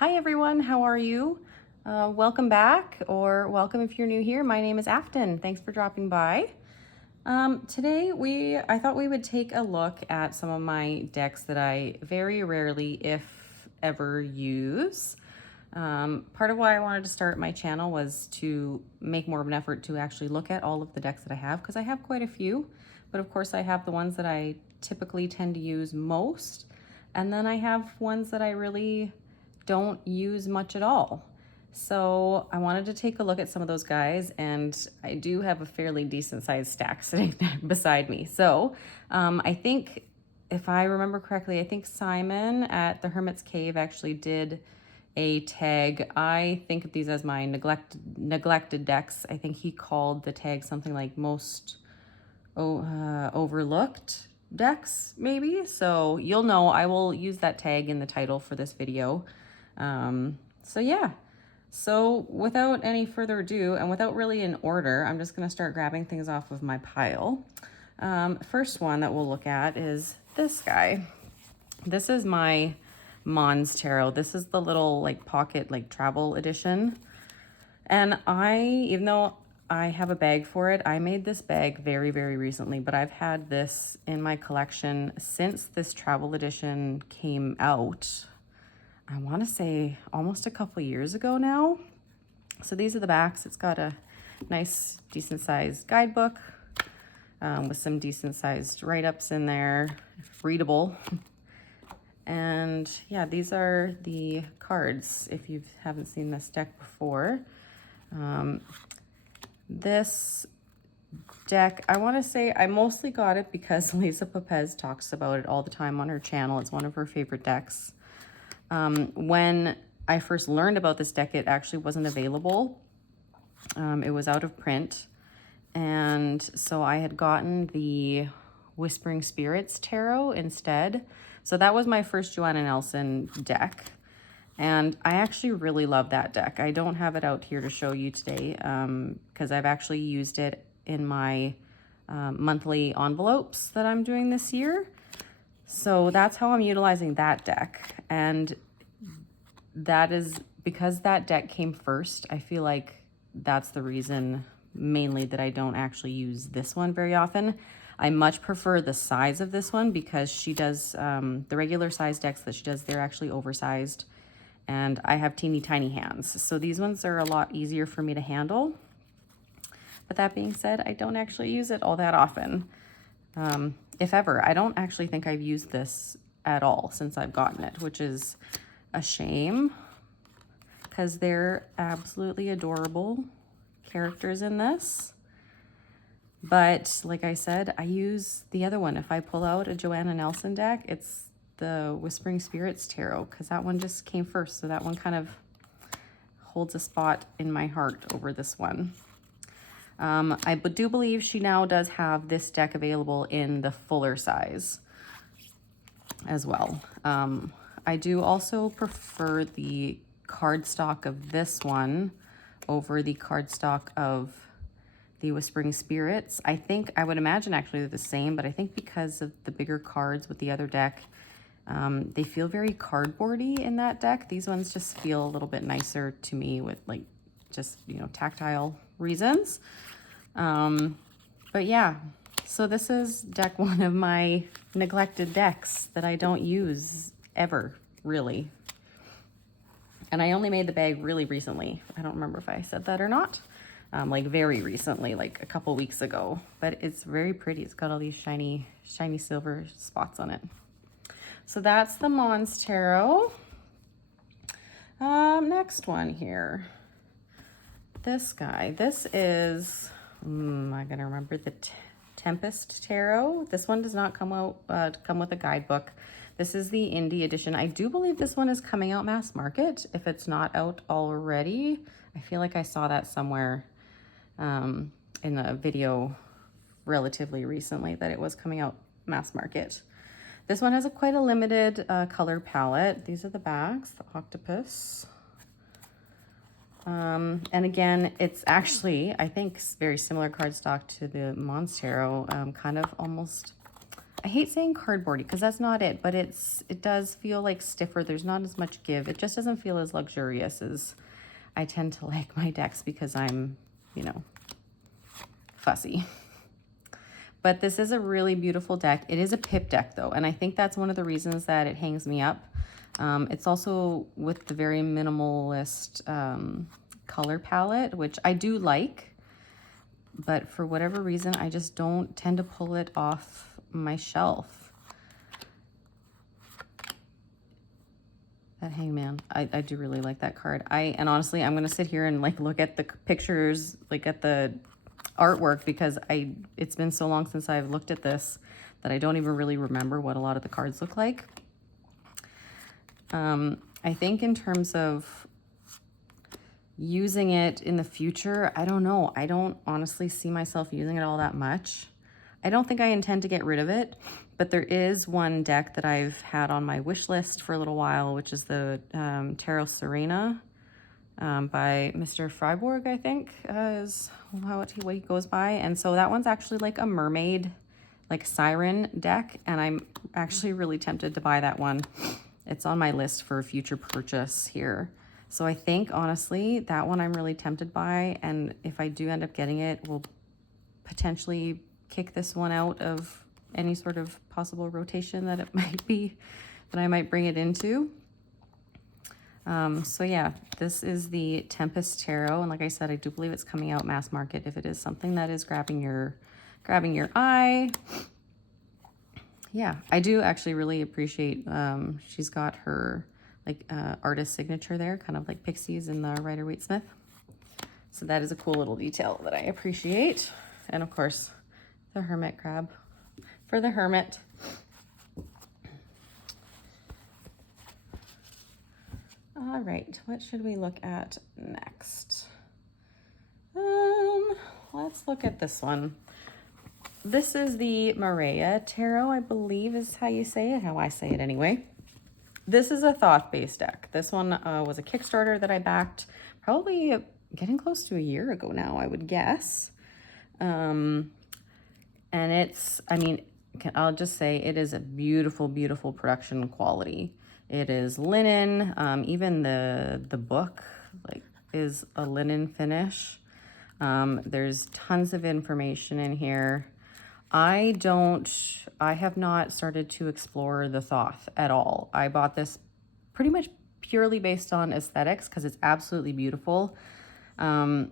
Hi everyone, how are you? Welcome back, or welcome if you're new here. My name is Afton. Thanks for dropping by. Today I thought we would take a look at some of my decks that I very rarely, if ever, use. Part of why I wanted to start my channel was to make more of an effort to actually look at all of the decks that I have, because I have quite a few, but of course I have the ones that I typically tend to use most, and then I have ones that I really don't use much at all. So I wanted to take a look at some of those guys, and I do have a fairly decent sized stack sitting beside me. So I think, if I remember correctly, I think Simon at the Hermit's Cave actually did a tag. I think of these as my neglected decks. I think he called the tag something like most overlooked decks, maybe. So you'll know, I will use that tag in the title for this video. So yeah, so without any further ado, and without really in order, I'm just gonna start grabbing things off of my pile. First one that we'll look at is this guy. This is my MonsTarot. This is the little like pocket, like travel edition. And even though I have a bag for it, I made this bag very, very recently, but I've had this in my collection since this travel edition came out. I want to say almost a couple years ago now. So these are the backs. It's got a nice, decent sized guidebook with some decent sized write-ups in there, readable. And yeah, these are the cards if you haven't seen this deck before. This deck, I want to say I mostly got it because Lisa Pepez talks about it all the time on her channel. It's one of her favorite decks. When I first learned about this deck, it actually wasn't available. It was out of print. And so I had gotten the Whispering Spirits Tarot instead. So that was my first Joanna Nelson deck. And I actually really love that deck. I don't have it out here to show you today because I've actually used it in my monthly envelopes that I'm doing this year. So that's how I'm utilizing that deck. And that is because that deck came first. I feel like that's the reason mainly that I don't actually use this one very often. I much prefer the size of this one because she does the regular size decks that she does, they're actually oversized. And I have teeny tiny hands. So these ones are a lot easier for me to handle. But that being said, I don't actually use it all that often. If ever. I don't actually think I've used this at all since I've gotten it, which is a shame because they're absolutely adorable characters in this. But like I said, I use the other one. If I pull out a Joanna Nelson deck, it's the Whispering Spirits Tarot because that one just came first. So that one kind of holds a spot in my heart over this one. I do believe she now does have this deck available in the fuller size as well. I do also prefer the cardstock of this one over the cardstock of the Whispering Spirits. I think, I would imagine actually they're the same, but I think because of the bigger cards with the other deck, they feel very cardboardy in that deck. These ones just feel a little bit nicer to me with like just, you know, tactile reasons. But yeah, so this is deck one of my neglected decks that I don't use ever, really. And I only made the bag really recently. I don't remember if I said that or not. Like very recently, like a couple weeks ago, but it's very pretty. It's got all these shiny silver spots on it. So that's the MonsTarot. Next one here. This guy. This is, I gotta remember the Tempest Tarot. This one does not come with a guidebook. This is the indie edition. I do believe this one is coming out mass market, if it's not out already. I feel like I saw that somewhere in a video relatively recently that it was coming out mass market. This one has quite a limited color palette. These are the backs, the octopus. And again, it's actually, I think, very similar cardstock to the MonsTarot, kind of almost I hate saying cardboardy because that's not it, but it does feel like stiffer. There's not as much give. It just doesn't feel as luxurious as I tend to like my decks because I'm, you know, fussy. But this is a really beautiful deck. It is a pip deck though, and I think that's one of the reasons that it hangs me up. It's also with the very minimalist color palette, which I do like, but for whatever reason, I just don't tend to pull it off my shelf. That Hangman, I do really like that card. And honestly, I'm gonna sit here and like look at the pictures, like at the artwork, because it's been so long since I've looked at this that I don't even really remember what a lot of the cards look like. I think in terms of using it in the future, I don't know. I don't honestly see myself using it all that much. I don't think I intend to get rid of it, but there is one deck that I've had on my wish list for a little while, which is the Tarot Serena by Mr. Freiburg, I think is what he goes by. And so that one's actually like a mermaid, like siren deck, and I'm actually really tempted to buy that one. It's on my list for future purchase here. So I think, honestly, that one I'm really tempted by, and if I do end up getting it, we'll potentially kick this one out of any sort of possible rotation that it might be, that I might bring it into. So yeah, this is the Tempest Tarot, and like I said, I do believe it's coming out mass market if it is something that is grabbing your eye. Yeah, I do actually really appreciate, she's got her like artist signature there, kind of like Pixies in the Rider-Waite-Smith. So that is a cool little detail that I appreciate. And of course, the hermit crab for the hermit. All right, what should we look at next? Let's look at this one. This is the Marea Tarot, I believe is how you say it, how I say it anyway. This is a Thoth-based deck. This one was a Kickstarter that I backed probably getting close to a year ago now, I would guess. And it's, I mean, I'll just say it is a beautiful, beautiful production quality. It is linen. Even the book like is a linen finish. There's tons of information in here. I have not started to explore the Thoth at all. I bought this pretty much purely based on aesthetics because it's absolutely beautiful. And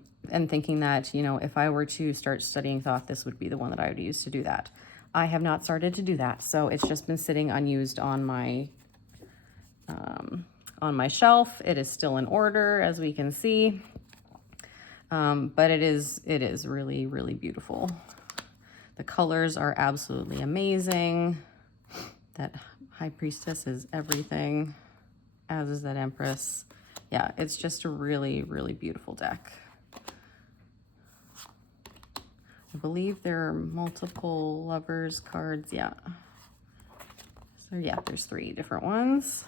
thinking that, you know, if I were to start studying Thoth, this would be the one that I would use to do that. I have not started to do that. So it's just been sitting unused on my shelf. It is still in order, as we can see. But it is really, really beautiful. The colors are absolutely amazing. That High Priestess is everything, as is that Empress. Yeah, it's just a really, really beautiful deck. I believe there are multiple lovers cards, yeah. So yeah, there's 3 different ones.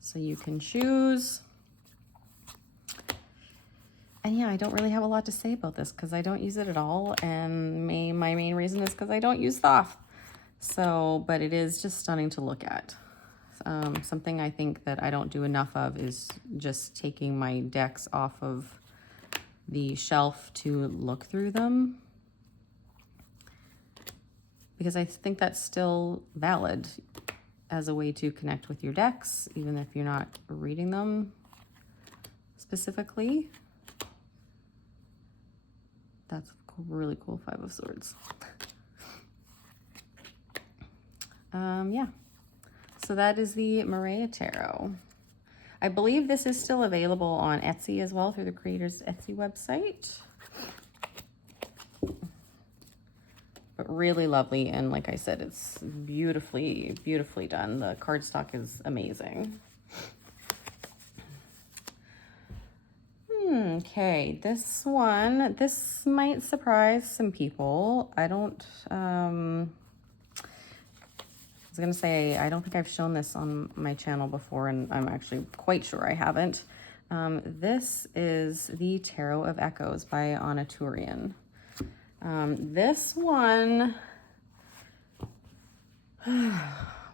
So you can choose. And yeah, I don't really have a lot to say about this because I don't use it at all. And my main reason is because I don't use Thoth. So, but it is just stunning to look at. Something I think that I don't do enough of is just taking my decks off of the shelf to look through them. Because I think that's still valid as a way to connect with your decks, even if you're not reading them specifically. That's really cool, 5 of Swords. Yeah, so that is the Marea Tarot. I believe this is still available on Etsy as well through the creator's Etsy website. But really lovely, and like I said, it's beautifully, beautifully done. The cardstock is amazing. Okay, this one, this might surprise some people. I don't, I was gonna say, I don't think I've shown this on my channel before, and I'm actually quite sure I haven't. This is the Tarot of Echoes by Anna Turian. This one,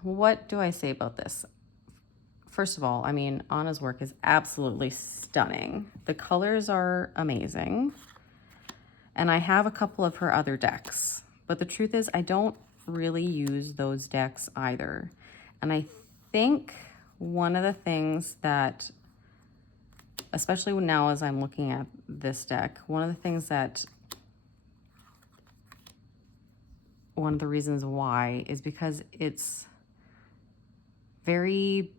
What do I say about this? First of all, I mean, Anna's work is absolutely stunning. The colors are amazing. And I have a couple of her other decks. But the truth is, I don't really use those decks either. And I think one of the things that, especially now as I'm looking at this deck, one of the reasons why is because it's very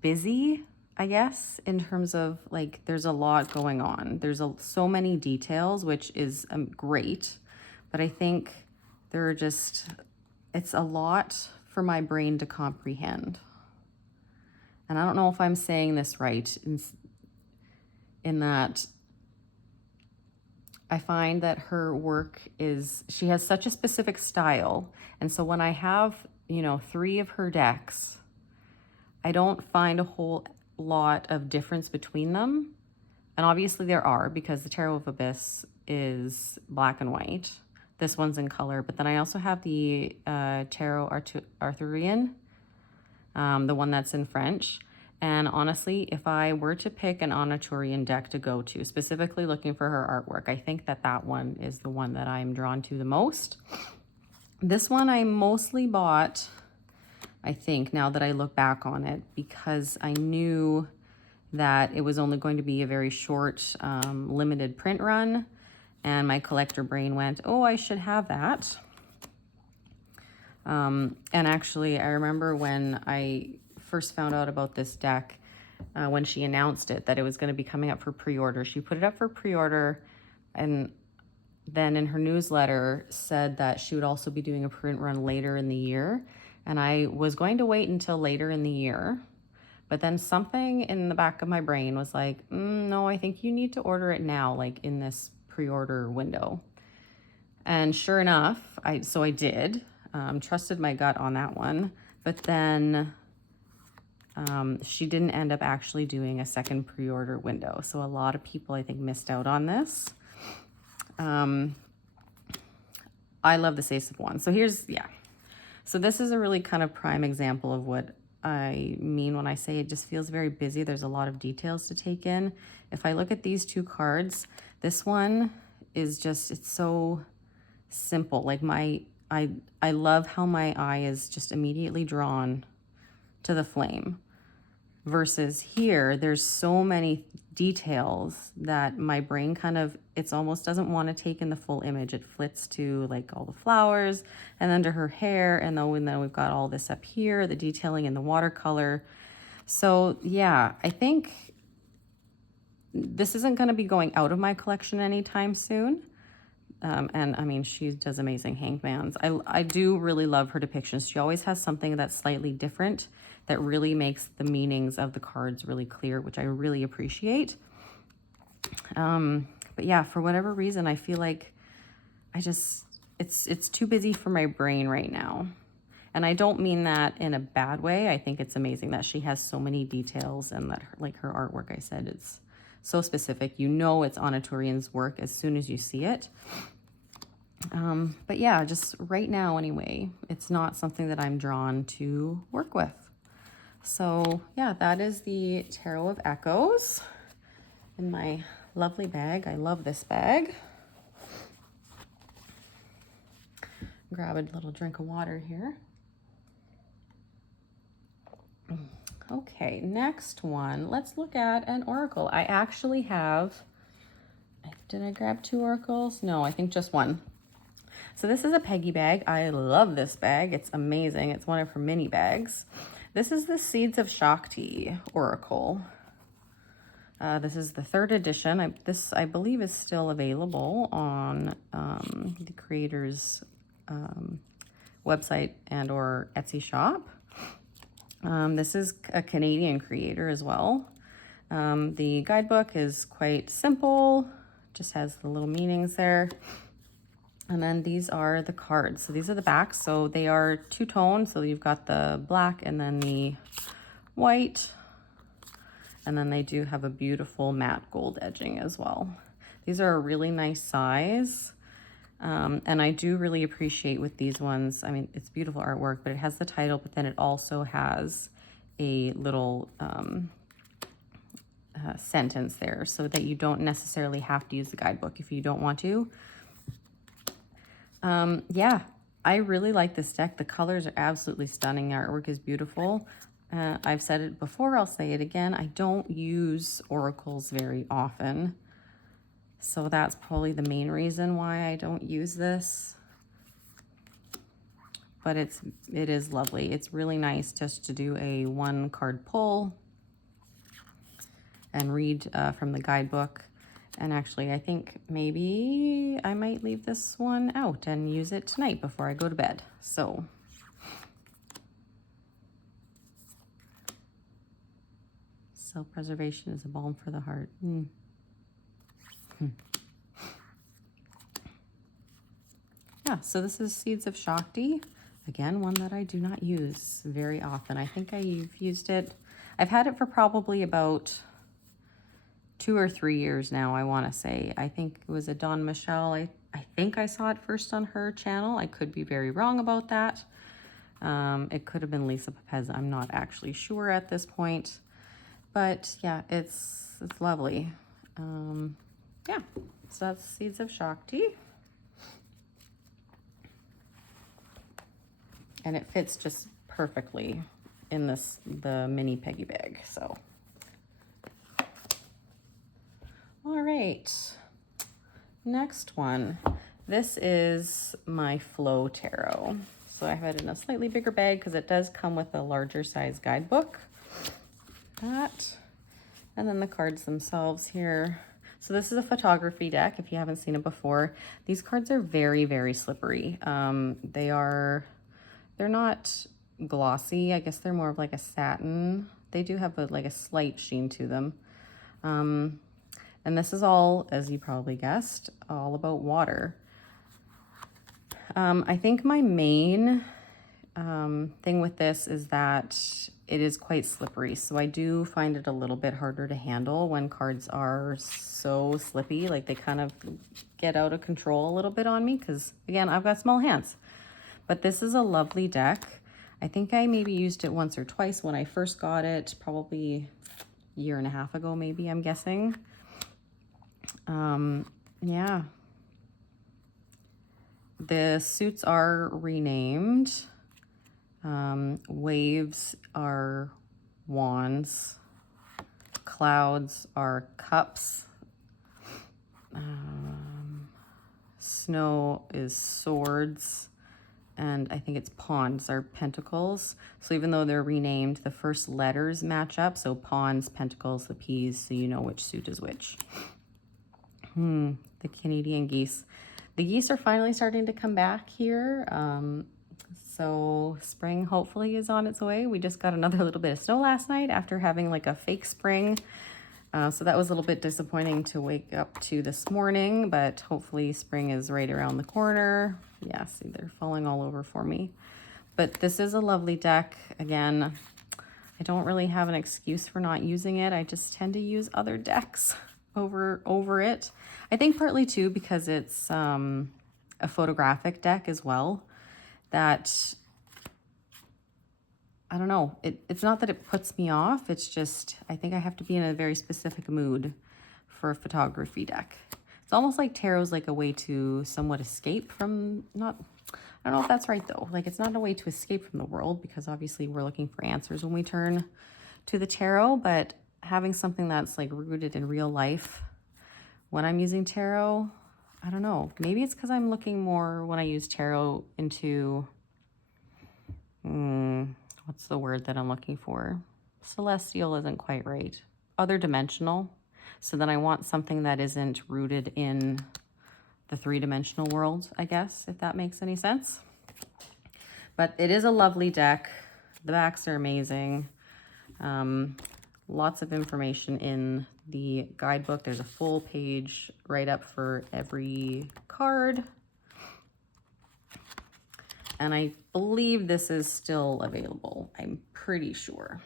busy, I guess, in terms of like there's a lot going on. There's so many details, which is great, but I think it's a lot for my brain to comprehend. And I don't know if I'm saying this right in that I find that her work she has such a specific style. And so when I have, 3 of her decks, I don't find a whole lot of difference between them. And obviously there are, because the Tarot of Abyss is black and white. This one's in color, but then I also have the Tarot Arthurian, the one that's in French. And honestly, if I were to pick an Arthurian deck to go to, specifically looking for her artwork, I think that one is the one that I'm drawn to the most. This one I mostly bought, I think, now that I look back on it, because I knew that it was only going to be a very short, limited print run. And my collector brain went, oh, I should have that. And actually, I remember when I first found out about this deck, when she announced it, that it was going to be coming up for pre-order. She put it up for pre-order, and then in her newsletter said that she would also be doing a print run later in the year. And I was going to wait until later in the year, but then something in the back of my brain was like, no, I think you need to order it now, like in this pre-order window. And sure enough, I did, trusted my gut on that one, but then she didn't end up actually doing a second pre-order window. So a lot of people, I think, missed out on this. I love this Ace of Wands. So this is a really kind of prime example of what I mean when I say it just feels very busy. There's a lot of details to take in. If I look at these 2 cards, this one is just, it's so simple. Like I love how my eye is just immediately drawn to the flame. Versus here, there's so many details that my brain it's almost doesn't want to take in the full image. It flits to like all the flowers and under her hair. And then we've got all this up here, the detailing in the watercolor. So yeah, I think this isn't going to be going out of my collection anytime soon. And I mean, she does amazing hangmans. I do really love her depictions. She always has something that's slightly different that really makes the meanings of the cards really clear, which I really appreciate. But yeah, for whatever reason, I feel like it's too busy for my brain right now. And I don't mean that in a bad way. I think it's amazing that she has so many details, and that her artwork, I said, it's so specific. You know it's Arthurian's work as soon as you see it. But yeah, just right now anyway, it's not something that I'm drawn to work with. So yeah, that is the Tarot of Echoes in my lovely bag. I love this bag. Grab a little drink of water here. Okay, next one. Let's look at an oracle. I actually have, did I grab 2 oracles? No, I think just one. So this is a Peggy bag. I love this bag. It's amazing. It's one of her mini bags. This is the Seeds of Shakti Oracle. This is the 3rd edition. This, I believe, is still available on the creator's website and or Etsy shop. This is a Canadian creator as well. The guidebook is quite simple, just has the little meanings there. And then these are the cards. So these are the backs. So they are 2-tone. So you've got the black and then the white. And then they do have a beautiful matte gold edging as well. These are a really nice size. And I do really appreciate with these ones, I mean, it's beautiful artwork, but it has the title, but then it also has a little sentence there so that you don't necessarily have to use the guidebook if you don't want to. Yeah, I really like this deck. The colors are absolutely stunning. The artwork is beautiful. I've said it before, I'll say it again. I don't use oracles very often. So that's probably the main reason why I don't use this. But it is lovely. It's really nice just to do a 1-card pull and read from the guidebook. And actually, I think maybe I might leave this one out and use it tonight before I go to bed. So self-preservation is a balm for the heart. Yeah, so this is Seeds of Shakti. Again, one that I do not use very often. I think I've used it. I've had it for probably about 2 or 3 years now, I want to say. I think it was a Dawn Michelle. I think I saw it first on her channel. I could be very wrong about that. It could have been Lisa Pepez. I'm not actually sure at this point. But yeah, it's lovely. Yeah, so that's Seeds of Shakti. And it fits just perfectly in the mini Peggy bag, so. All right, next one. This is my Flow Tarot. So I have it in a slightly bigger bag because it does come with a larger size guidebook. That, and then the cards themselves here. So this is a photography deck, if you haven't seen it before. These cards are very, very slippery. They're not glossy. I guess they're more of like a satin. They do have like a slight sheen to them. And this is all, as you probably guessed, all about water. I think my main thing with this is that it is quite slippery. So I do find it a little bit harder to handle when cards are so slippy, like they kind of get out of control a little bit on me because, again, I've got small hands. But this is a lovely deck. I think I maybe used it once or twice when I first got it, probably a year and a half ago, maybe, I'm guessing. Yeah. The suits are renamed. Waves are wands. Clouds are cups. Snow is swords. And I think it's ponds are pentacles. So even though they're renamed, the first letters match up. So ponds, pentacles, the P's, so you know which suit is which. The Canadian geese. The geese are finally starting to come back here. So spring hopefully is on its way. We just got another little bit of snow last night after having like a fake spring. So that was a little bit disappointing to wake up to this morning, but hopefully spring is right around the corner. Yeah, see, they're falling all over for me. But this is a lovely deck. Again, I don't really have an excuse for not using it. I just tend to use other decks over it. I think partly too because it's a photographic deck as well. That, I don't know, it's not that it puts me off, it's just, I think I have to be in a very specific mood for a photography deck. It's almost like tarot's like a way to somewhat escape from, I don't know if that's right though. Like it's not a way to escape from the world because obviously we're looking for answers when we turn to the tarot, but having something that's like rooted in real life when I'm using tarot, I don't know. Maybe it's because I'm looking more when I use tarot into, what's the word that I'm looking for? Celestial isn't quite right. Other dimensional. So then I want something that isn't rooted in the 3-dimensional world, I guess, if that makes any sense. But it is a lovely deck. The backs are amazing. Lots of information in the guidebook. There's a full page right up for every card. And I believe this is still available. I'm pretty sure.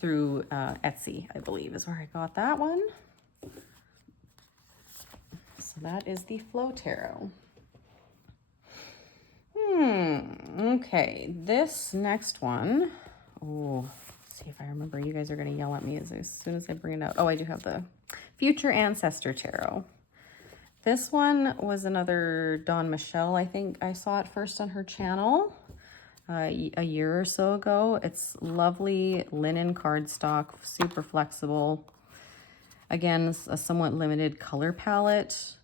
Through Etsy, I believe, is where I got that one. So that is the Flow Tarot. Okay, this next one. Oh, see if I remember. You guys are going to yell at me as soon as I bring it out. Oh, I do have the Future Ancestor Tarot. This one was another Dawn Michelle. I think I saw it first on her channel a year or so ago. It's lovely linen cardstock, super flexible. Again, a somewhat limited color palette.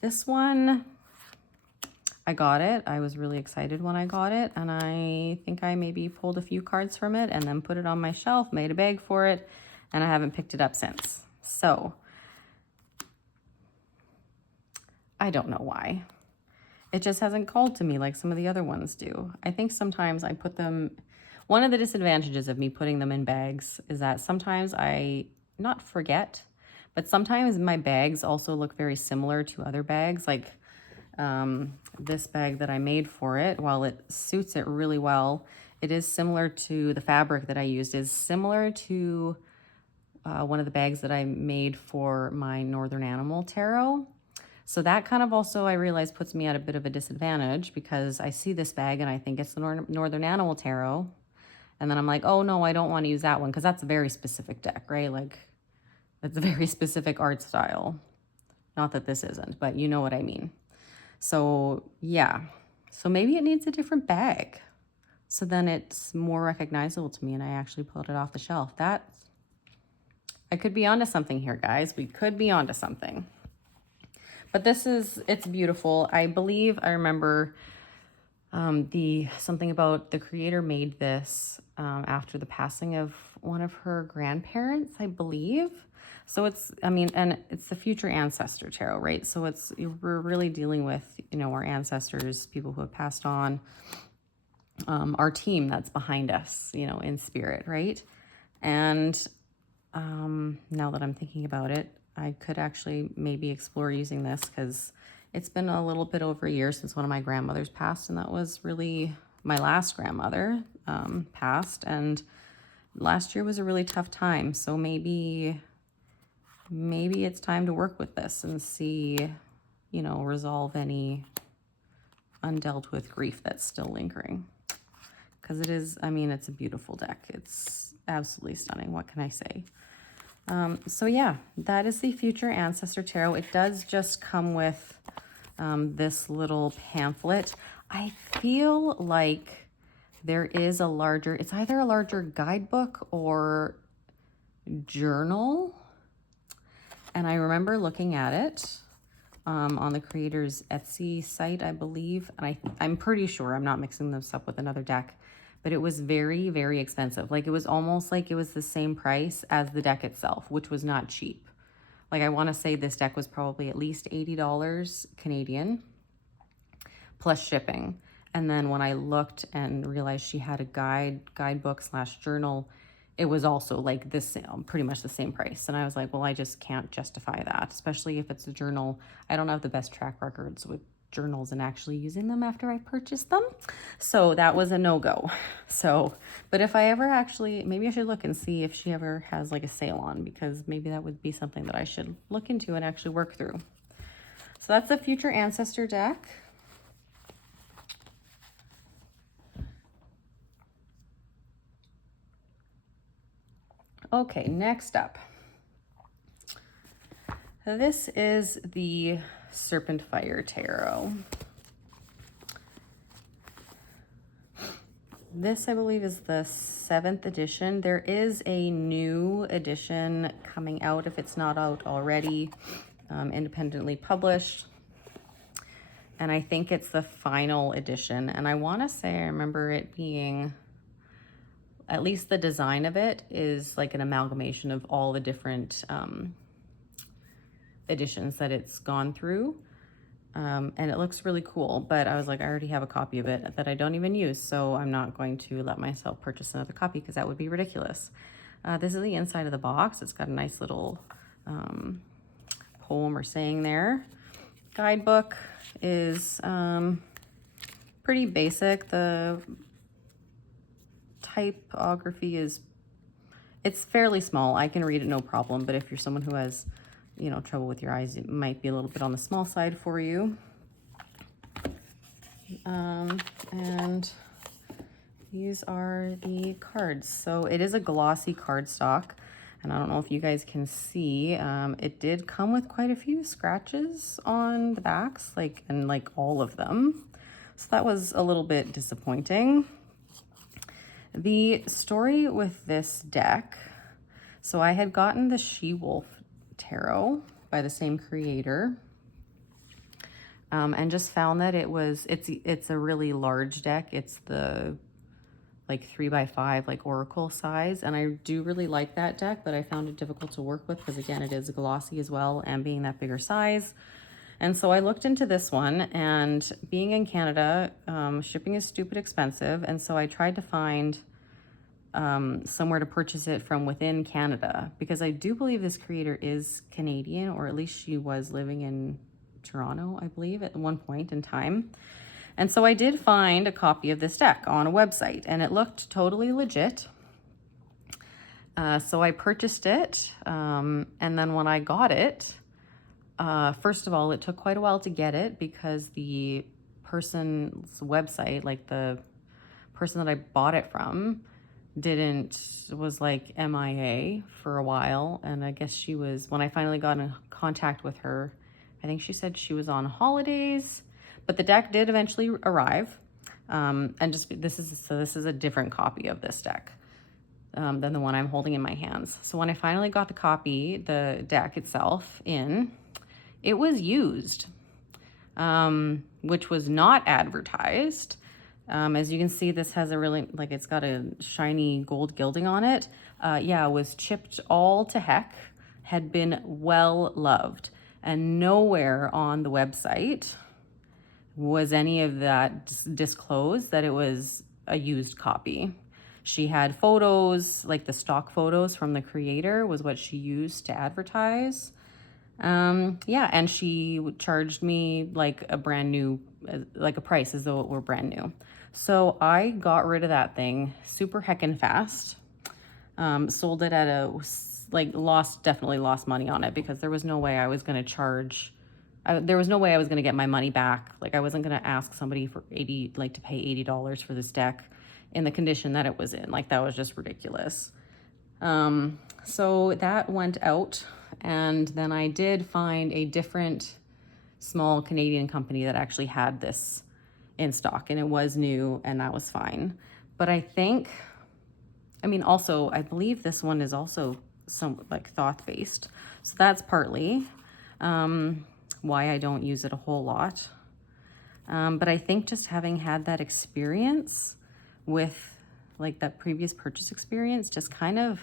This one, I got it. I was really excited when I got it, and I think I maybe pulled a few cards from it and then put it on my shelf, made a bag for it, and I haven't picked it up since. So I don't know why. It just hasn't called to me like some of the other ones do. I think sometimes I put them, one of the disadvantages of me putting them in bags is that sometimes I not forget, but sometimes my bags also look very similar to other bags. Like this bag that I made for it, while it suits it really well, it is similar to the fabric that I used is similar to one of the bags that I made for my Northern Animal Tarot. So that kind of also, I realize, puts me at a bit of a disadvantage because I see this bag and I think it's the Northern Animal Tarot. And then I'm like, oh no, I don't want to use that one because that's a very specific deck, right? Like, it's a very specific art style. Not that this isn't, but you know what I mean. So yeah, so maybe it needs a different bag. So then it's more recognizable to me and I actually pulled it off the shelf. I could be onto something here, guys. We could be onto something. But it's beautiful. I believe I remember something about the creator made this after the passing of one of her grandparents, I believe. So and it's the Future Ancestor Tarot, right? So we're really dealing with, our ancestors, people who have passed on, our team that's behind us, in spirit, right? And now that I'm thinking about it, I could actually maybe explore using this because it's been a little bit over a year since one of my grandmothers passed, and that was really my last grandmother passed, and last year was a really tough time. So maybe it's time to work with this and see, resolve any undealt with grief that's still lingering. Because it's a beautiful deck. It's absolutely stunning. What can I say? So yeah, that is the Future Ancestor Tarot. It does just come with this little pamphlet. I feel like there is it's either a larger guidebook or journal. And I remember looking at it on the creator's Etsy site, I believe. And I'm pretty sure I'm not mixing this up with another deck, but it was very, very expensive. Like, it was almost like it was the same price as the deck itself, which was not cheap. Like, I want to say this deck was probably at least $80 Canadian plus shipping. And then when I looked and realized she had a guidebook / journal, it was also like this, pretty much the same price. And I was like, well, I just can't justify that, especially if it's a journal. I don't have the best track records with journals and actually using them after I purchased them. So that was a no-go. So, but if I ever maybe I should look and see if she ever has like a sale on, because maybe that would be something that I should look into and actually work through. So that's the Future Ancestor deck. Okay, next up. This is the Serpentfire Tarot. This, I believe, is the 7th edition. There is a new edition coming out, if it's not out already, independently published. And I think it's the final edition. And I want to say I remember it being, at least the design of it is like an amalgamation of all the different editions that it's gone through. And it looks really cool, but I was like, I already have a copy of it that I don't even use, so I'm not going to let myself purchase another copy because that would be ridiculous. This is the inside of the box. It's got a nice little poem or saying there. Guidebook is pretty basic. The typography it's fairly small. I can read it no problem, but if you're someone who has trouble with your eyes, it might be a little bit on the small side for you. And these are the cards. So it is a glossy cardstock, and I don't know if you guys can see, it did come with quite a few scratches on the backs, and all of them. So that was a little bit disappointing. The story with this deck, so I had gotten the She-Wolf Tarot by the same creator, and just found that it's a really large deck. It's the 3x5 oracle size, and I do really like that deck, but I found it difficult to work with because again it is glossy as well, and being that bigger size. And so I looked into this one, and being in Canada, shipping is stupid expensive, and so I tried to find somewhere to purchase it from within Canada, because I do believe this creator is Canadian, or at least she was living in Toronto, I believe, at one point in time. And so I did find a copy of this deck on a website, and it looked totally legit. So I purchased it, and then when I got it, first of all, it took quite a while to get it because the person's website, the person that I bought it from, was MIA for a while. And I guess she was, when I finally got in contact with her, I think she said she was on holidays, but the deck did eventually arrive. And this is a different copy of this deck than the one I'm holding in my hands. So when I finally got the copy, the deck itself it was used, which was not advertised. As you can see, this has a really, it's got a shiny gold gilding on it. Yeah, it was chipped all to heck, had been well loved. And nowhere on the website was any of that disclosed that it was a used copy. She had photos, the stock photos from the creator was what she used to advertise. Yeah, and she charged me a brand new, a price as though it were brand new. So I got rid of that thing super heckin' fast. Sold it at a, definitely lost money on it, because there was no way I was going to charge, there was no way I was going to get my money back. I wasn't going to ask somebody for to pay $80 for this deck in the condition that it was in. That was just ridiculous. So that went out, and then I did find a different small Canadian company that actually had this in stock, and it was new, and that was fine. But I believe this one is also some Thoth based, so that's partly why I don't use it a whole lot. But I think just having had that experience with that previous purchase experience just kind of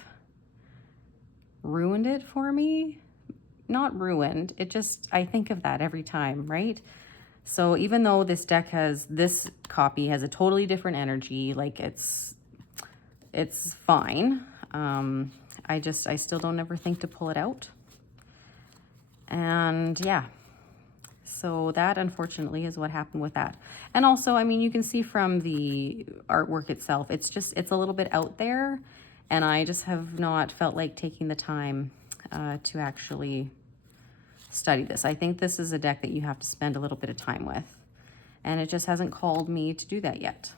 ruined it for me. Not ruined, I think of that every time, right? So even though this copy has a totally different energy, it's fine. I still don't ever think to pull it out. And yeah, so that unfortunately is what happened with that. And also, you can see from the artwork itself, it's a little bit out there, and I just have not felt like taking the time to actually study this. I think this is a deck that you have to spend a little bit of time with, and it just hasn't called me to do that yet.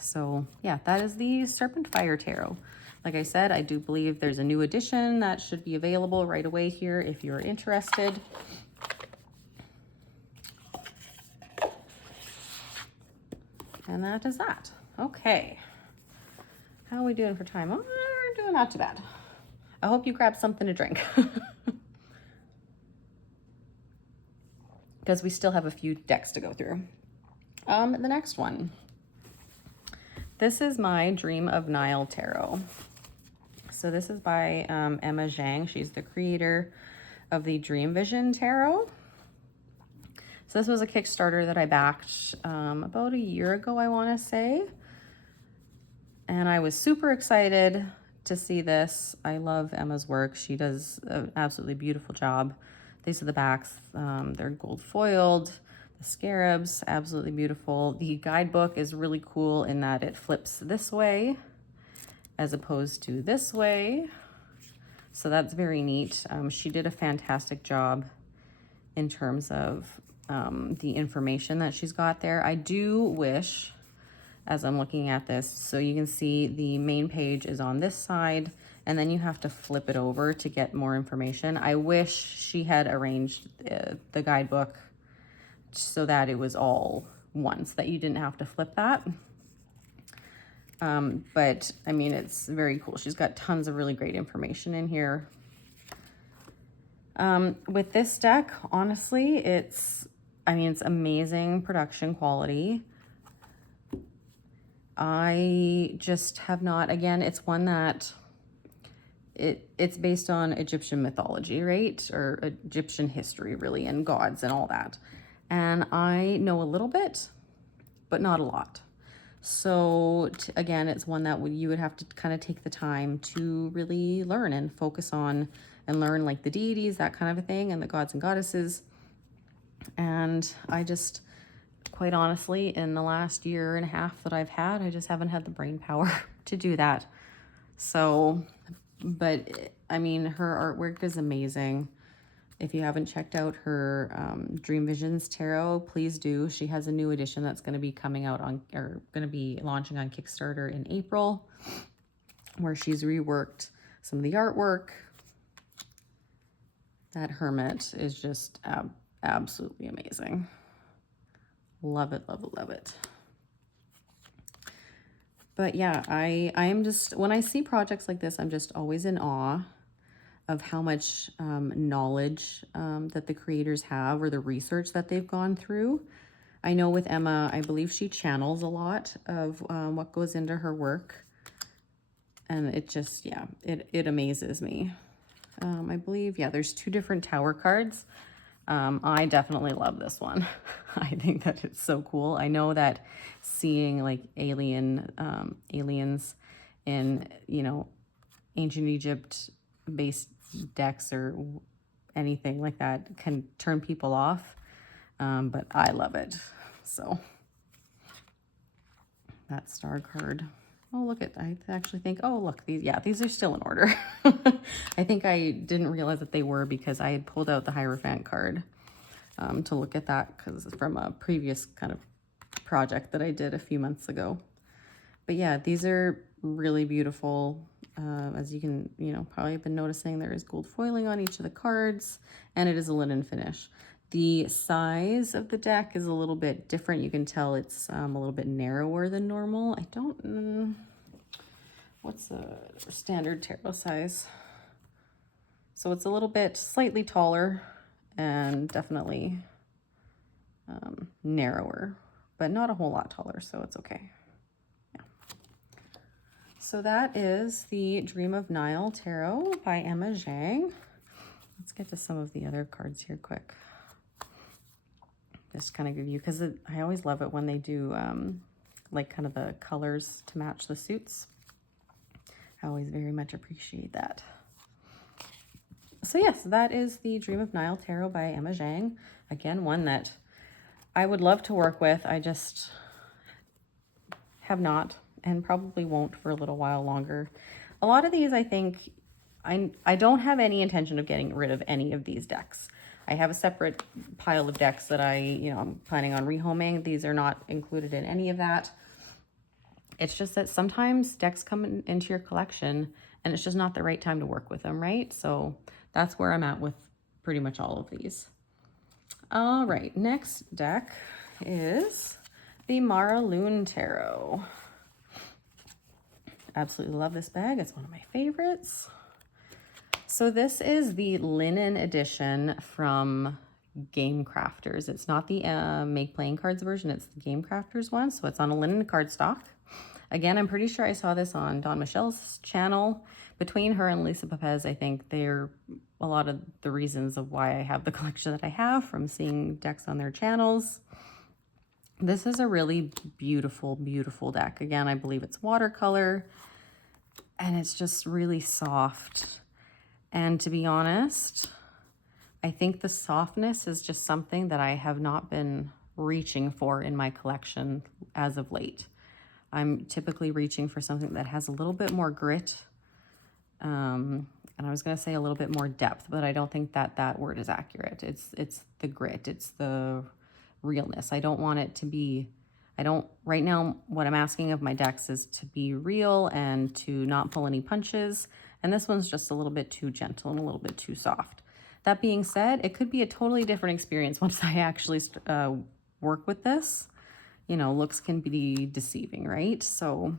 So yeah, that is the Serpentfire Tarot. Like I said, I do believe there's a new edition that should be available right away here if you're interested. And that is that. Okay. How are we doing for time? Oh, we're doing not too bad. I hope you grabbed something to drink. Because we still have a few decks to go through. The next one. This is my Dream of Nile Tarot. So this is by Emma Zhang. She's the creator of the Dream Vision Tarot. So this was a Kickstarter that I backed about a year ago, I want to say. And I was super excited to see this. I love Emma's work. She does an absolutely beautiful job. These are the backs. They're gold foiled. The scarabs, absolutely beautiful. The guidebook is really cool in that it flips this way as opposed to this way. So that's very neat. She did a fantastic job in terms of the information that she's got there. I do wish, as I'm looking at this, so you can see the main page is on this side, and then you have to flip it over to get more information. I wish she had arranged the guidebook so that it was all once, that you didn't have to flip that. But I mean, it's very cool. She's got tons of really great information in here. With this deck, honestly, it's amazing production quality. I just have not, again, it's one that it's based on Egyptian mythology, right? Or Egyptian history, really, and gods and all that. And I know a little bit, but not a lot. So again, it's one that you would have to kind of take the time to really learn and focus on and learn, like the deities, that kind of a thing, and the gods and goddesses. And I just, quite honestly, in the last year and a half that I've had, I just haven't had the brain power to do that. So, but I mean, her artwork is amazing. If you haven't checked out her Dream Visions Tarot, please do. She has a new edition that's going to be coming out on, or going to be launching on Kickstarter in April, where she's reworked some of the artwork. That Hermit is just absolutely amazing. Love it, love it, love it. But yeah, I am just, when I see projects like this, I'm just always in awe of how much knowledge that the creators have, or the research that they've gone through. I know with Emma, I believe she channels a lot of what goes into her work. And it just, yeah, it amazes me. I believe, yeah, there's 2 different tower cards. I definitely love this one. I think that it's so cool. I know that seeing like aliens in, you know, ancient Egypt based decks or anything like that can turn people off. But I love it. So that star card. Oh, look at, I actually think, oh, look, these are still in order. I think I didn't realize that they were because I had pulled out the Hierophant card to look at that, because it's from a previous kind of project that I did a few months ago. But yeah, these are really beautiful. As you can, probably have been noticing, there is gold foiling on each of the cards, and it is a linen finish. The size of the deck is a little bit different. You can tell it's a little bit narrower than normal. I don't, what's the standard tarot size? So it's a little bit slightly taller and definitely narrower, but not a whole lot taller, so it's okay. Yeah. So that is the Dream of Nile Tarot by Emma Zhang. Let's get to some of the other cards here quick. Just kind of give you, because I always love it when they do like kind of the colors to match the suits. I always very much appreciate that. So yes, that is the Dream of Nile Tarot by Emma Zhang. Again, one that I would love to work with. I just have not, and probably won't for a little while longer. A lot of these, I think, I don't have any intention of getting rid of any of these decks. I have a separate pile of decks that I'm planning on rehoming. These are not included in any of that. It's just that sometimes decks come into your collection and it's just not the right time to work with them, right? So that's where I'm at with pretty much all of these. All right, next deck is the Lunne Tarot. Absolutely love this bag. It's one of my favorites. So this is the linen edition from Game Crafters. It's not the Make Playing Cards version, it's the Game Crafters one. So it's on a linen cardstock. Again, I'm pretty sure I saw this on Dawn Michelle's channel. Between her and Lisa Pepez, I think they're a lot of the reasons of why I have the collection that I have, from seeing decks on their channels. This is a really beautiful, beautiful deck. Again, I believe it's watercolor, and it's just really soft. And to be honest, I think the softness is just something that I have not been reaching for in my collection as of late. I'm typically reaching for something that has a little bit more grit. And I was going to say a little bit more depth, but I don't think that that word is accurate. It's the grit. It's the realness. I don't want it to be, right now, what I'm asking of my decks is to be real and to not pull any punches. And this one's just a little bit too gentle and a little bit too soft. That being said, it could be a totally different experience once I actually work with this. You know, looks can be deceiving, right? So,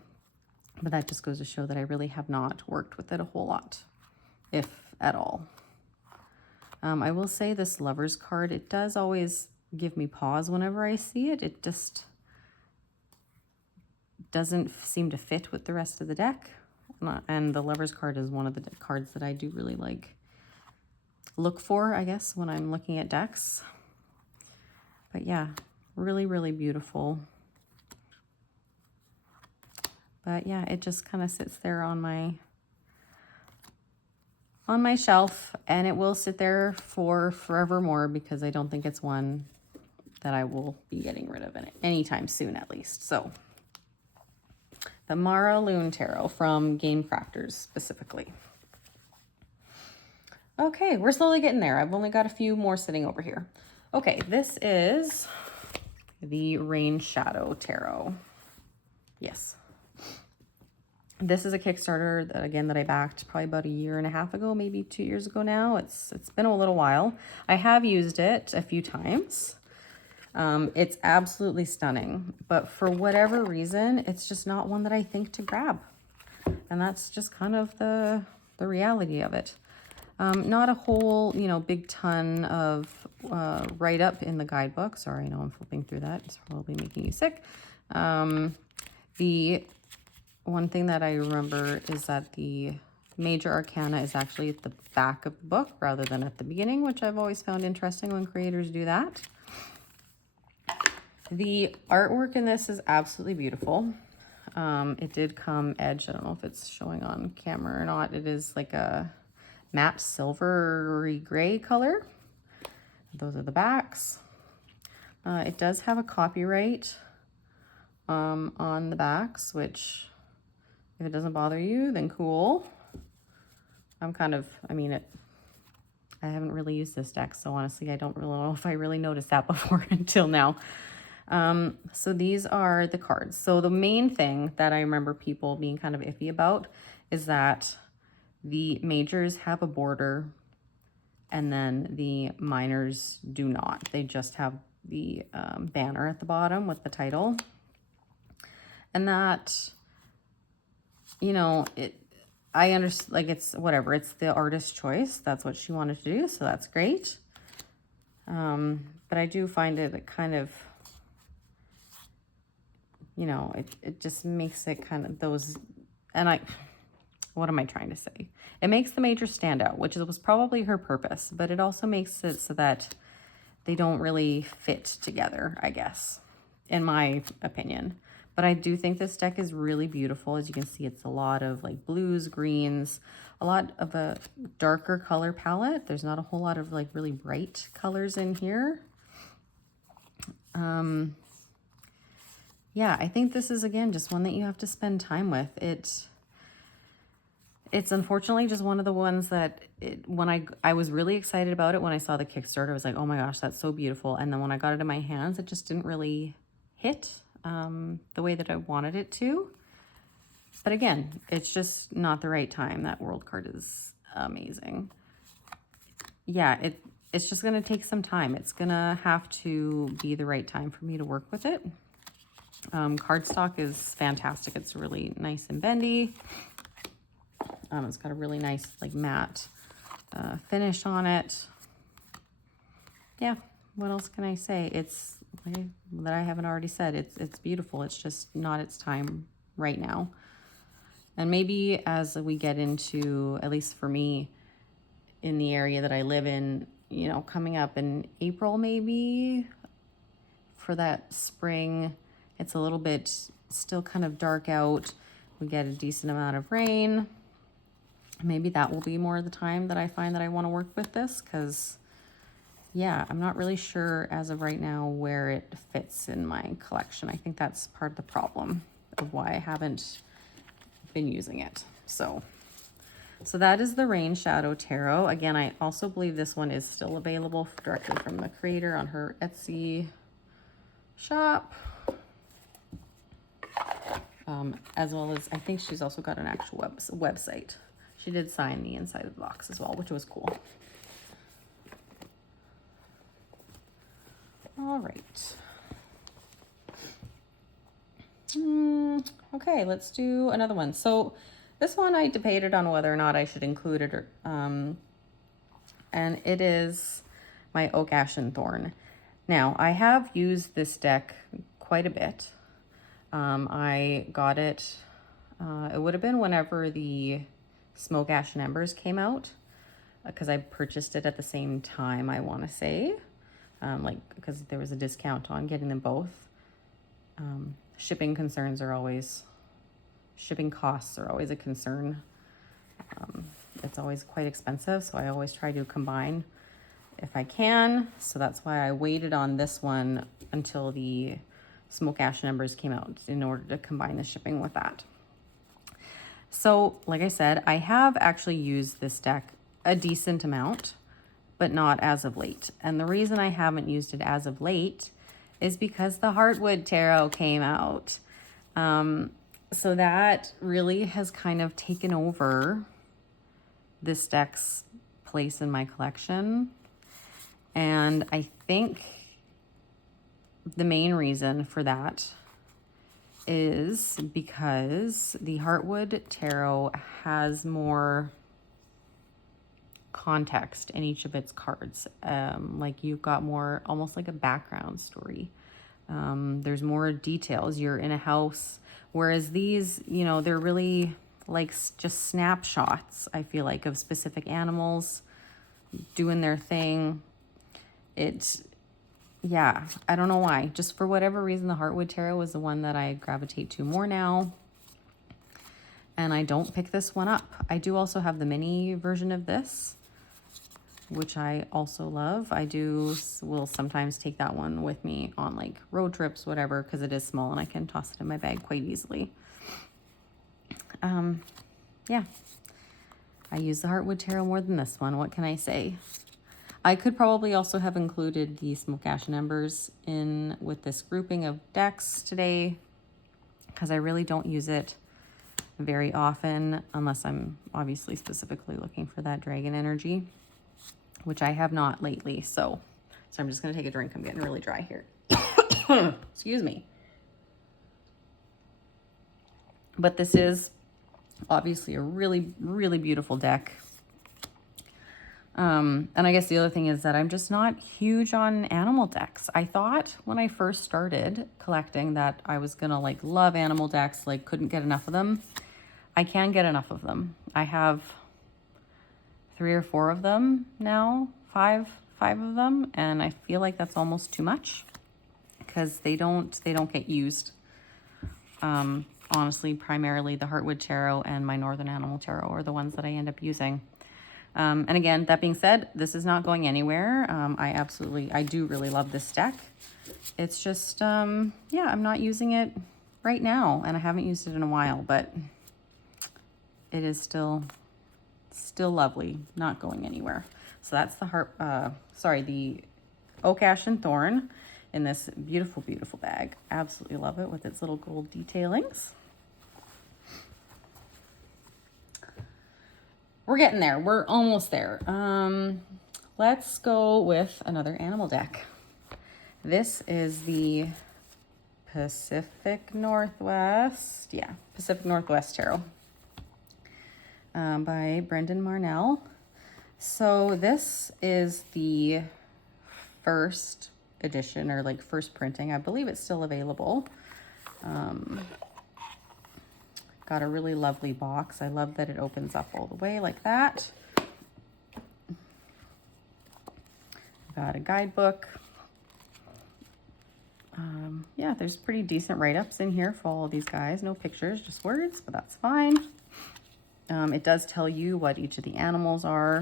but that just goes to show that I really have not worked with it a whole lot, if at all. I will say this Lover's card, it does always give me pause whenever I see it. It just doesn't seem to fit with the rest of the deck. And the Lover's card is one of the cards that I do really look for, I guess, when I'm looking at decks. But yeah, really, really beautiful. But yeah, it just kind of sits there on my shelf, and it will sit there for forevermore because I don't think it's one that I will be getting rid of anytime soon, at least. So the Lunne Tarot from Game Crafters specifically. Okay, we're slowly getting there. I've only got a few more sitting over here. Okay, this is the Rainshadow Tarot. Yes. This is a Kickstarter that I backed probably about 1.5 years ago, maybe 2 years ago now. It's been a little while. I have used it a few times. It's absolutely stunning, but for whatever reason, it's just not one that I think to grab. And that's just kind of the reality of it. Not a whole, big ton of write-up in the guidebook. Sorry, I know I'm flipping through that. It's probably making you sick. The one thing that I remember is that the major arcana is actually at the back of the book rather than at the beginning, which I've always found interesting when creators do that. The artwork in this is absolutely beautiful. It did come edged. I don't know if it's showing on camera or not. It is like a matte silvery gray color. Those are the backs. It does have a copyright on the backs, which if it doesn't bother you, then cool. I haven't really used this deck, so honestly, I don't really know if I really noticed that before until now. So these are the cards. So the main thing that I remember people being kind of iffy about is that the majors have a border and then the minors do not. They just have the banner at the bottom with the title. And that, I understand, like, it's whatever, it's the artist's choice. That's what she wanted to do, so that's great. But I do find it kind of, it just makes it kind of those, and what am I trying to say? It makes the major stand out, which was probably her purpose, but it also makes it so that they don't really fit together, I guess, in my opinion. But I do think this deck is really beautiful. As you can see, it's a lot of like blues, greens, a lot of a darker color palette. There's not a whole lot of like really bright colors in here. Yeah, I think this is, again, just one that you have to spend time with. It's unfortunately just one of the ones that when I was really excited about it when I saw the Kickstarter. I was like, oh my gosh, that's so beautiful. And then when I got it in my hands, it just didn't really hit the way that I wanted it to. But again, it's just not the right time. That world card is amazing. Yeah, it's just going to take some time. It's going to have to be the right time for me to work with it. Cardstock is fantastic. It's really nice and bendy. It's got a really nice like matte finish on it. Yeah, what else can I say? It's that I haven't already said. It's beautiful. It's just not its time right now. And maybe as we get into, at least for me, in the area that I live in, coming up in April maybe, for that spring, it's a little bit still kind of dark out. We get a decent amount of rain. Maybe that will be more of the time that I find that I want to work with this, because yeah, I'm not really sure as of right now where it fits in my collection. I think that's part of the problem of why I haven't been using it. So that is the Rainshadow Tarot. Again, I also believe this one is still available directly from the creator on her Etsy shop. As well as, I think she's also got an actual website. She did sign the inside of the box as well, which was cool. All right. Okay, let's do another one. So this one I debated on whether or not I should include it, or, and it is my Oak, Ash, and Thorn. Now, I have used this deck quite a bit. I got it, it would have been whenever the Smoke, Ash, and Embers came out, because I purchased it at the same time, I want to say, like, because there was a discount on getting them both. Shipping costs are always a concern. It's always quite expensive, so I always try to combine if I can. So that's why I waited on this one until the Smoke, Ash, and Embers came out in order to combine the shipping with that. So like I said, I have actually used this deck a decent amount, but not as of late. And the reason I haven't used it as of late is because the Heartwood Tarot came out. So that really has kind of taken over this deck's place in my collection. And I think the main reason for that is because the Heartwood Tarot has more context in each of its cards. Like you've got more, almost like a background story. There's more details. You're in a house, whereas these, you know, they're really like just snapshots, I feel like, of specific animals doing their thing. Yeah, I don't know why. Just for whatever reason, the Heartwood Tarot is the one that I gravitate to more now. And I don't pick this one up. I do also have the mini version of this, which I also love. Will sometimes take that one with me on like road trips, whatever, because it is small and I can toss it in my bag quite easily. Yeah, I use the Heartwood Tarot more than this one. What can I say? I could probably also have included the Smoke, Ash, and Embers in with this grouping of decks today, because I really don't use it very often unless I'm obviously specifically looking for that dragon energy, which I have not lately. So I'm just going to take a drink. I'm getting really dry here. Excuse me. But this is obviously a really, really beautiful deck. And I guess the other thing is that I'm just not huge on animal decks. I thought when I first started collecting that I was going to like love animal decks, like couldn't get enough of them. I can get enough of them. I have 3 or 4 of them now, five of them, and I feel like that's almost too much because they don't get used. Honestly, primarily the Heartwood Tarot and my Northern Animal Tarot are the ones that I end up using. And again, that being said, this is not going anywhere. I do really love this deck. It's just, yeah, I'm not using it right now, and I haven't used it in a while, but it is still lovely, not going anywhere. So that's the Oak, Ash, and Thorn in this beautiful, beautiful bag. Absolutely love it with its little gold detailings. We're getting there. We're almost there. Let's go with another animal deck. This is the Pacific Northwest Tarot by Brendan Marnell. So this is the first edition, or like first printing. I believe it's still available. Got a really lovely box. I love that it opens up all the way like that. Got a guidebook. Yeah, there's pretty decent write-ups in here for all of these guys. No pictures, just words, but that's fine. It does tell you what each of the animals are.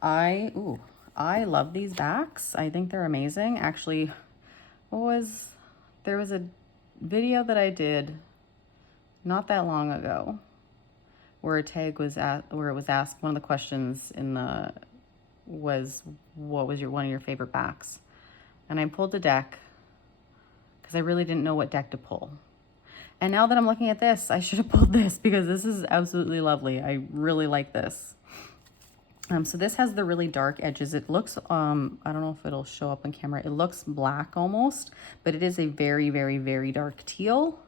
I love these backs. I think they're amazing. Actually, there was a video that I did not that long ago where it was asked, one of the questions was what was one of your favorite backs, and I pulled the deck because I really didn't know what deck to pull. And now that I'm looking at this, I should have pulled this because this is absolutely lovely. I really like this. So this has the really dark edges. It looks, I don't know if it'll show up on camera. It looks black almost, but it is a very, very, very dark teal,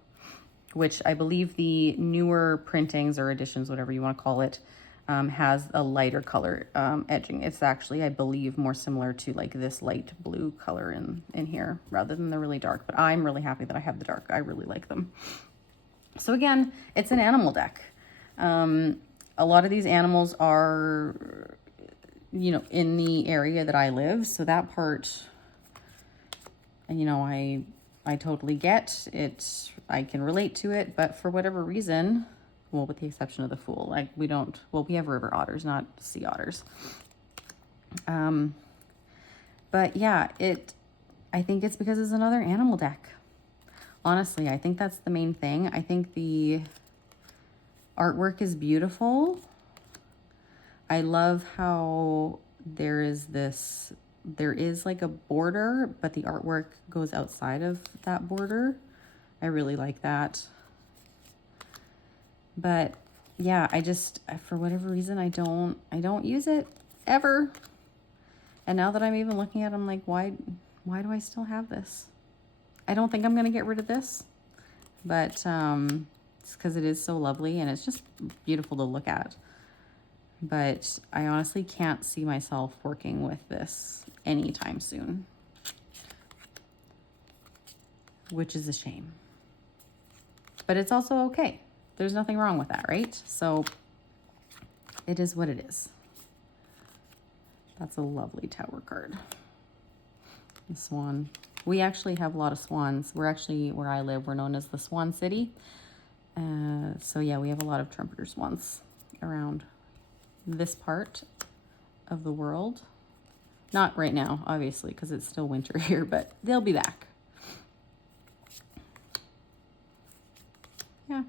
which I believe the newer printings or editions, whatever you want to call it, has a lighter color edging. It's actually, I believe, more similar to like this light blue color in here rather than the really dark, but I'm really happy that I have the dark. I really like them. So again, it's an animal deck. A lot of these animals are, you know, in the area that I live. So that part, you know, I totally get it. I can relate to it, but for whatever reason, well, with the exception of the Fool, like we have river otters, not sea otters. But yeah, I think it's because it's another animal deck. Honestly, I think that's the main thing. I think the artwork is beautiful. I love how there is like a border, but the artwork goes outside of that border. I really like that. But yeah, for whatever reason, I don't use it ever. And now that I'm even looking at it, I'm like, why do I still have this? I don't think I'm going to get rid of this, but it's because it is so lovely and it's just beautiful to look at. But I honestly can't see myself working with this anytime soon, which is a shame. But it's also okay. There's nothing wrong with that, right? So it is what it is. That's a lovely tower card. The swan. We actually have a lot of swans. We're actually, where I live, we're known as the Swan City. So yeah, we have a lot of trumpeter swans around this part of the world. Not right now, obviously, because it's still winter here, but they'll be back. Yeah.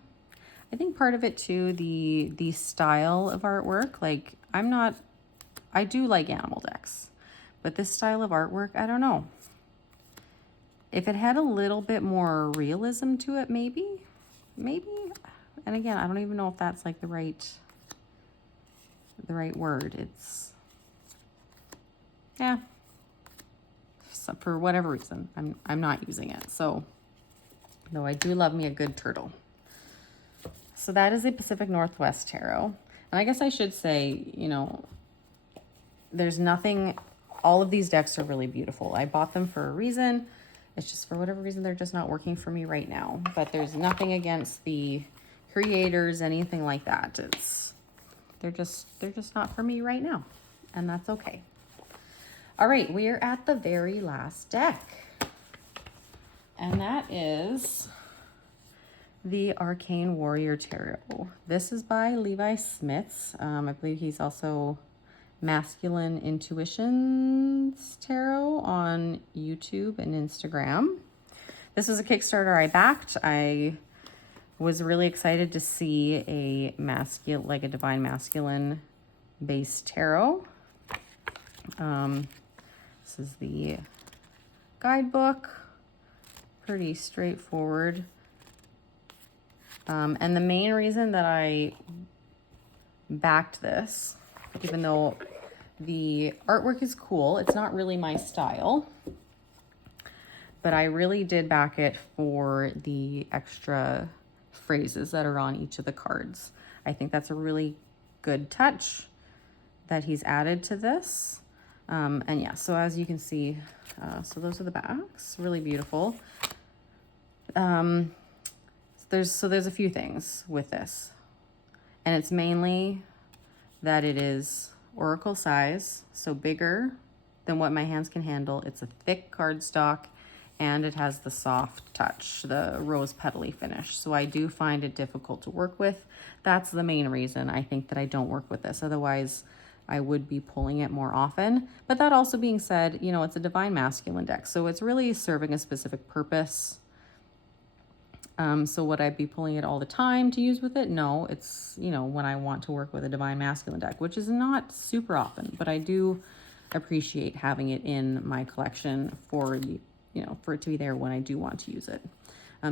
I think part of it too, the style of artwork, like I do like animal decks, but this style of artwork, I don't know. If it had a little bit more realism to it, maybe. And again, I don't even know if that's like the right word. It's, yeah. So for whatever reason, I'm not using it. So, though I do love me a good turtle. So that is a Pacific Northwest Tarot. And I guess I should say, you know, there's nothing, all of these decks are really beautiful. I bought them for a reason. It's just for whatever reason, they're just not working for me right now. But there's nothing against the creators, anything like that. They're just not for me right now. And that's okay. All right, we are at the very last deck. And that is the Arcane Warrior Tarot. This is by Levi Smits. I believe he's also Masculine Intuitions Tarot on YouTube and Instagram. This is a Kickstarter I backed. I was really excited to see a divine masculine based tarot. This is the guidebook. Pretty straightforward. And the main reason that I backed this, even though the artwork is cool, it's not really my style, but I really did back it for the extra phrases that are on each of the cards. I think that's a really good touch that he's added to this. And yeah, so as you can see, so those are the backs, really beautiful. There's a few things with this, and it's mainly that it is oracle size, so bigger than what my hands can handle. It's a thick cardstock, and it has the soft touch, the rose petally finish. So I do find it difficult to work with. That's the main reason I think that I don't work with this. Otherwise, I would be pulling it more often. But that also being said, you know, it's a divine masculine deck, so it's really serving a specific purpose. So would I be pulling it all the time to use with it? No, it's, you know, when I want to work with a divine masculine deck, which is not super often, but I do appreciate having it in my collection for the, you know, for it to be there when I do want to use it.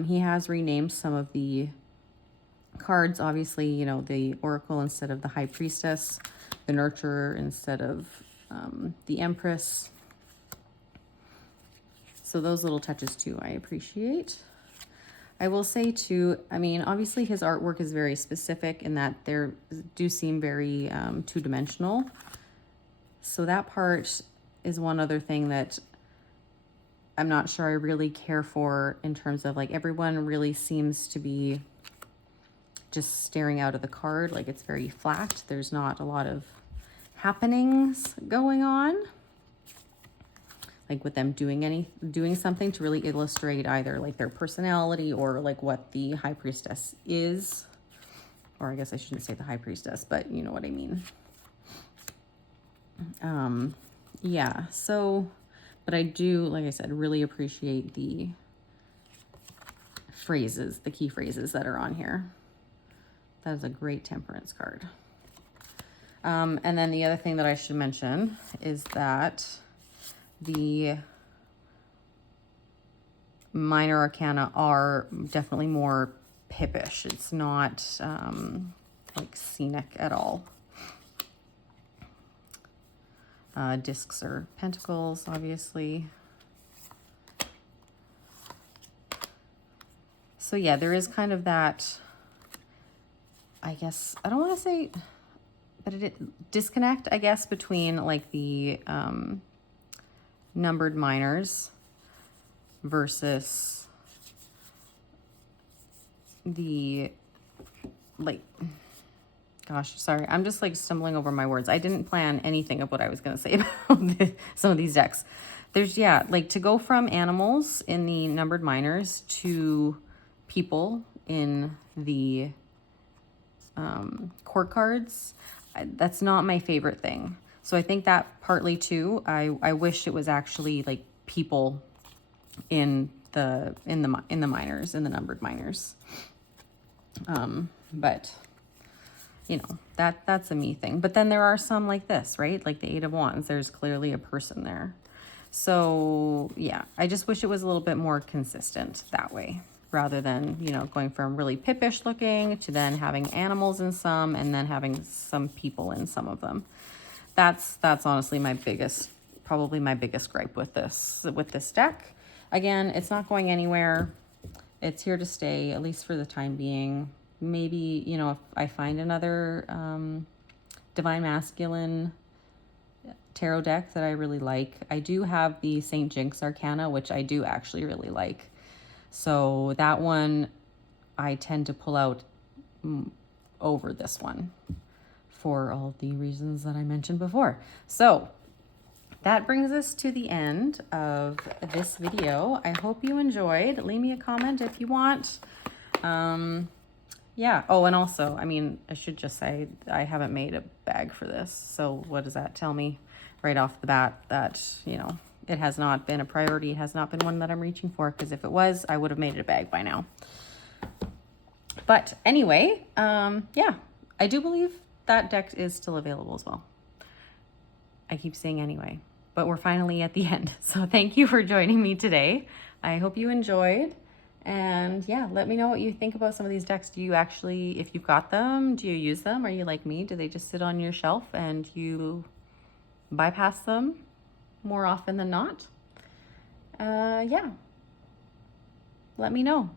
He has renamed some of the cards, obviously, you know, the Oracle instead of the High Priestess, the Nurturer instead of the Empress. So those little touches too, I appreciate. I will say too, I mean, obviously his artwork is very specific in that they do seem very two-dimensional. So that part is one other thing that I'm not sure I really care for, in terms of like everyone really seems to be just staring out of the card. Like it's very flat. There's not a lot of happenings going on, like with them doing something to really illustrate either like their personality or like what the High Priestess is. Or I guess I shouldn't say the High Priestess, but you know what I mean. Yeah, so, but I do, like I said, really appreciate the phrases, the key phrases that are on here. That is a great Temperance card. And then the other thing that I should mention is that the minor arcana are definitely more pippish. It's not like scenic at all. Discs are pentacles, obviously. So yeah, there is kind of that, I guess, I don't want to say, but disconnect, I guess, between like the numbered minors versus the, like, gosh, sorry, I'm just like stumbling over my words. I didn't plan anything of what I was going to say about some of these decks. There's, yeah, like to go from animals in the numbered minors to people in the court cards, that's not my favorite thing. So I think that partly too, I wish it was actually like people in the minors, in the numbered minors. But you know, that's a me thing. But then there are some like this, right? Like the Eight of Wands, there's clearly a person there. So yeah, I just wish it was a little bit more consistent that way, rather than, you know, going from really pippish looking to then having animals in some and then having some people in some of them. That's honestly my biggest, probably my biggest gripe with this deck. Again, it's not going anywhere. It's here to stay, at least for the time being. Maybe, you know, if I find another Divine Masculine tarot deck that I really like. I do have the St. Jinx Arcana, which I do actually really like. So that one I tend to pull out over this one for all the reasons that I mentioned before. So that brings us to the end of this video. I hope you enjoyed. Leave me a comment if you want. Yeah. Oh, and also, I mean, I should just say I haven't made a bag for this. So what does that tell me right off the bat? That, you know, it has not been a priority. It has not been one that I'm reaching for, because if it was, I would have made it a bag by now. But anyway, yeah, I do believe that deck is still available as well. I keep saying anyway, but we're finally at the end. So thank you for joining me today. I hope you enjoyed. And yeah, let me know what you think about some of these decks. Do you actually, if you've got them, do you use them? Are you like me? Do they just sit on your shelf and you bypass them more often than not? Yeah, let me know.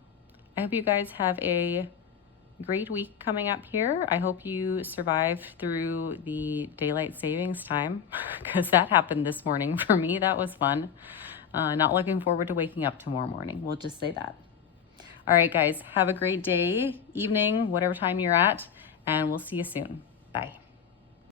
I hope you guys have a great week coming up here. I hope you survive through the daylight savings time, because that happened this morning for me. That was fun. Not looking forward to waking up tomorrow morning. We'll just say that. All right, guys, have a great day, evening, whatever time you're at, and we'll see you soon. Bye.